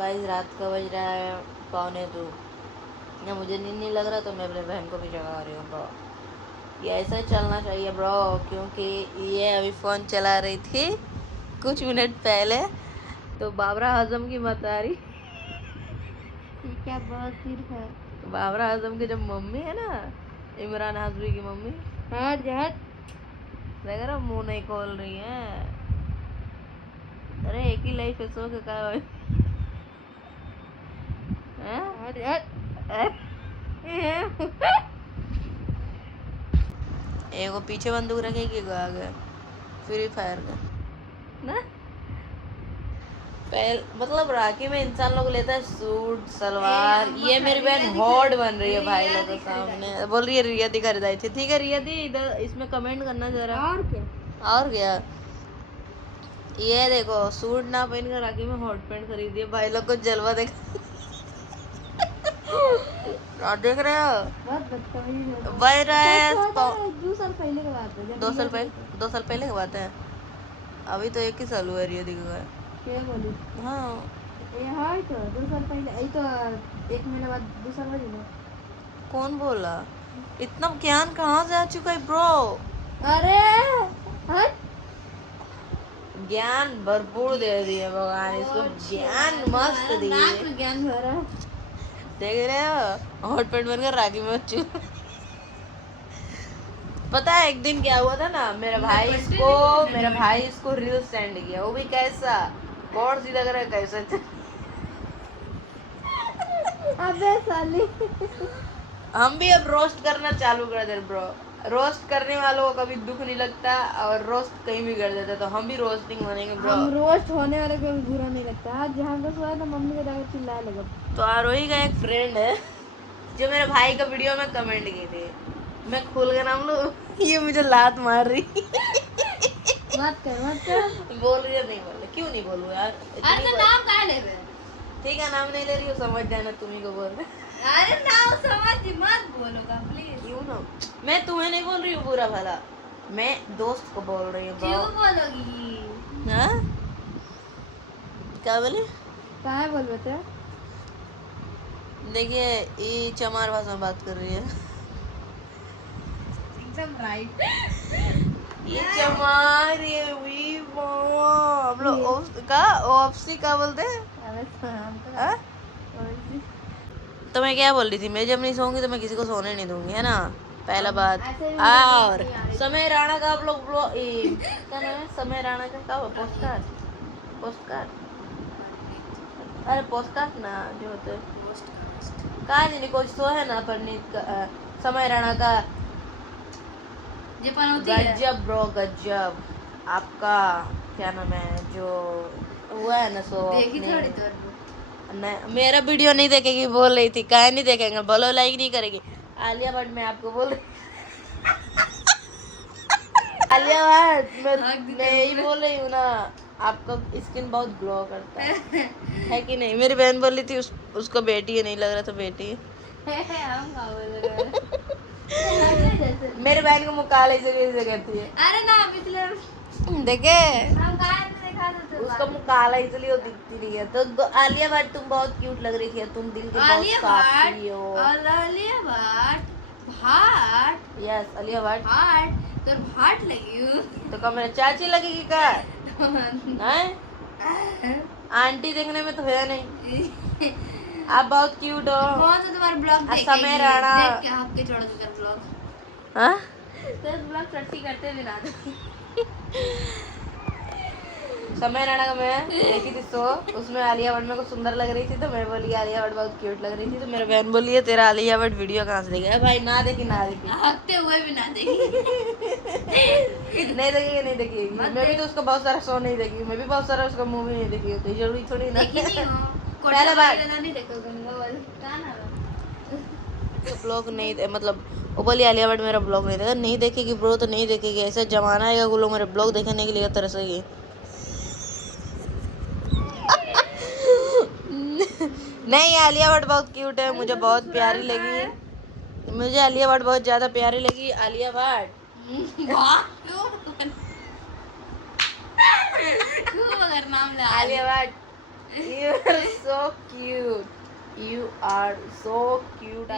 Guys रात का बज रहा है 1:45 या मुझे नींद नहीं लग रहा तो मैं अपने बहन को भी जगा रही हूँ ब्रो। ये ऐसा ही चलना चाहिए ब्रो, क्योंकि ये अभी फ़ोन चला रही थी कुछ मिनट पहले तो बाबरा आजम की मत आ रही। ये क्या बहुत सिर्फ है। बाबरा आजम की जो मम्मी है ना, इमरान हाशमी की मम्मी, हट हट। देख रहा मुंह नहीं खोल रही है। अरे एक ही लाइफ है, सो के का हट हट। एगो पीछे बंदूक रखेगी को आगे फ्री फायर का ना। मतलब राखी में इंसान लोग लेता है सूट सलवार। ये मेरी बहन हॉट बन रही है भाई लोग के सामने, बोल रही है रिया दी घर जाए थे। ठीक है रिया दी, इधर इसमें कमेंट करना जरा। और क्या? और क्या, ये देखो सूट ना पहन कर राखी में हॉट पैंट खरीदी है भाई लोग को जलवा देख। देख रहे हो बहुत बदतमीज है। भाई रहे 2 साल पहले की बात है। 2 साल पहले की बात है। अभी तो 1 ही साल हुआ है रिया दी का। क्या बोली? हाँ ये हाँ तो 2 साल पहले, यही तो 1 महीने बाद 2 साल हो गए। कौन बोला? इतना ज्ञान कहाँ से आ चुका है ब्रो? अरे हट। ज्ञान भरपूर दे दिए भगवान इसको, ज्ञान मस्त दिए। ज्ञान भरा। देख रहे हो हॉट पैंट बनकर राखी में बच्चू। पता है एक दिन क्या हुआ था ना, मेरा भाई इसको रील सेंड किया, वो भी कैसा कौन सी लग रहा है कैसे। अबे साली। हम भी अब रोस्ट करना चालू कर दे ब्रो। रोस्ट करने वालों को कभी दुख नहीं लगता और रोस्ट कहीं भी कर देता, तो हम भी रोस्टिंग बनेंगे ब्रो। हम रोस्ट होने वाले को बुरा नहीं लगता। आज जहाँ को सोया तो मम्मी को जाकर चिल्लाने लगा। तो आरोही का एक फ्रेंड है जो मेरे भाई का वीडियो में कमेंट किए थे, मैं खोल के नाम लूं, ये मुझे लात मार रही। मत कर। बोल रही है नहीं बोल रही, क्यों नहीं बोलूं यार। अरे तो नाम क्या ले रहे? ठीक है नाम नहीं ले रही हो, समझ जाना तुम्ही को बोल रहे। अरे नाम समझ मत बोलोगा प्लीज। क्यों ना, मैं तुम्हें नहीं बोल रही हूँ बुरा भला, मैं दोस्त को बोल रही हूँ। क्यों बोलोगी? हाँ क्या बोले? कहाँ बोल बेटा? देखिए ये चमार भाषा में बात कर रही है। एकदम राइट। ये चमार ये हम लोग का ओफसी का बोलते हैं। हाँ? तो मैं क्या बोल रही थी, मैं जब नहीं सोऊंगी तो मैं किसी को सोने नहीं दूंगी, है ना पहला बात। और समय राणा का आप लोग क्या नाम है समय राणा का पोस्टकार्ड अरे पोस्टकार्ड ना जो होते कहा नहीं कुछ तो है ना परनीत का समय राणा का। गजब ब्रो गजब। आपका क्या नाम है जो हुआ है ना सो देखी थोड़ी तो नहीं, मेरा वीडियो नहीं देखेगी बोल रही थी। काहे नहीं देखेंगे, बोलो लाइक नहीं करेगी। आलिया भट्ट मैं आपको बोल रही आलिया भट्ट मैं यही बोल रही हूँ ना, आपका स्किन बहुत ग्लो करता है कि नहीं। मेरी बहन बोल रही थी उसको बेटी है, नहीं लग रहा था बेटी है। हम क्या बोल रहे हैं? मेरे बहन को मुँह काले से कहती है। अरे ना पिछले देखे हम गाय में देखा था उसका मुँह काला इसलिए वो दिखती नहीं है। तो आलिया भट्ट तुम बहुत क्यूट लग रही थी, तुम दिल के बहुत साफी हो। आलिया भट्ट भाट। यस आलिया भट्ट भाट तो भाट लगी हूँ। तो क्या मेरे चाची लगेगी क्या? नहीं आंटी देखने में तो है नहीं। आप बहुत क्यूट हो। कौन सा तुम्हारा ब्लॉग देखेगी? समय राणा देख के हाथ के छोड़ दो ब्लॉग। हाँ तो ब्लॉग चट्टी करते भी ना समय राणा का मैं देखी थी शो, उसमें आलिया भट्ट मेरे को सुंदर लग रही थी तो मैं बोली आलिया भट्ट बहुत क्यूट लग रही थी। तो मेरे बहन बोली है तेरा आलिया भट्ट वीडियो कहाँ से देखेगा? भाई ना देखी हकते हुए भी ना देखी। नहीं देखेगी मैं भी तो उसका बहुत सारा शो नहीं देखी, मैं भी बहुत सारा उसका मूवी नहीं देखी होती, जरूरी थोड़ी ना। पहला बार नहीं देखोगे ब्लॉग नहीं मतलब वो बोली आलिया भट्ट मेरा ब्लॉग नहीं देखा। नहीं देखेगी ब्रो तो नहीं देखेगी, ऐसा जमाना आएगा वो लोग मेरे ब्लॉग देखने के लिए तरसेगी। नहीं आलिया भट्ट बहुत क्यूट है, मुझे बहुत प्यारी लगी। मुझे आलिया भट्ट बहुत ज्यादा प्यारी लगी। आलिया भट्ट नाम ले Alia Bhatt You are so cute. You are so cute.